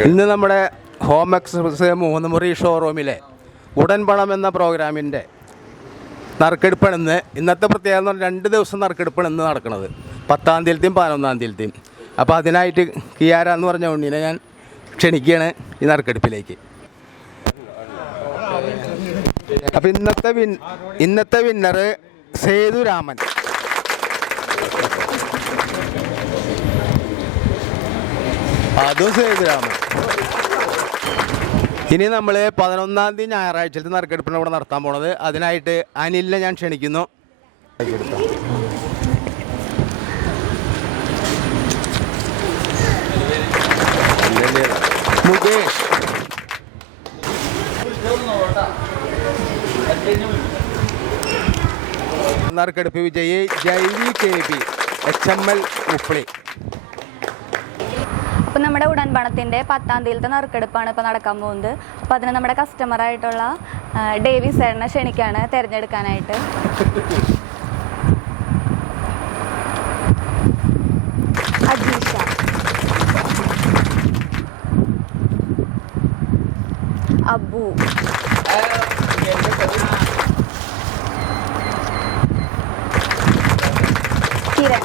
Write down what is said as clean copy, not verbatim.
ഇന്ന് നമ്മുടെ home express 3 മുറി ഷോറൂമിലെ ഉടൻ പണം എന്ന പ്രോഗ്രാമിൻ്റെ നറുക്കെടുപ്പാണ് ഇന്നത്തെ പ്രത്യേകത എന്ന് പറഞ്ഞാൽ 2 ദിവസം നറുക്കെടുപ്പാണ് ഇന്ന് നടക്കുന്നത്, 10-ാം തീയതിയും 11-ാം തീയതിയും. അപ്പോൾ അതിനായിട്ട് കിയാര എന്ന് പറഞ്ഞ ഉണ്ണീനെ ഞാൻ ക്ഷണിക്കുകയാണ് ഈ നറുക്കെടുപ്പിലേക്ക്. അപ്പോൾ ഇന്നത്തെ വിന്നർ സേതുരാമൻ. അതും സേതുരാമൻ. ഇനി നമ്മൾ 11-ാം തീയതി ഞായറാഴ്ചത്തെ നറുക്കെടുപ്പിനെ ഇവിടെ നടത്താൻ പോണത്. അതിനായിട്ട് അനിലിനെ ഞാൻ ക്ഷണിക്കുന്നു. മുകേഷ്, നറുക്കെടുപ്പ് വിജയി ജൈവി KB HML ഉപ്പളി. അപ്പോൾ നമ്മുടെ ഉടൻ പണത്തിൻ്റെ 10-ാം തീയതിയിലത്തെ നറുക്കെടുപ്പാണ് ഇപ്പോൾ നടക്കാൻ പോകുന്നത്. അപ്പോൾ അതിന് നമ്മുടെ കസ്റ്റമറായിട്ടുള്ള ഡേവിസ് സാറിനെ ക്ഷണിക്കുകയാണ് തിരഞ്ഞെടുക്കാനായിട്ട്. അജീഷ, അബു, കിരൺ,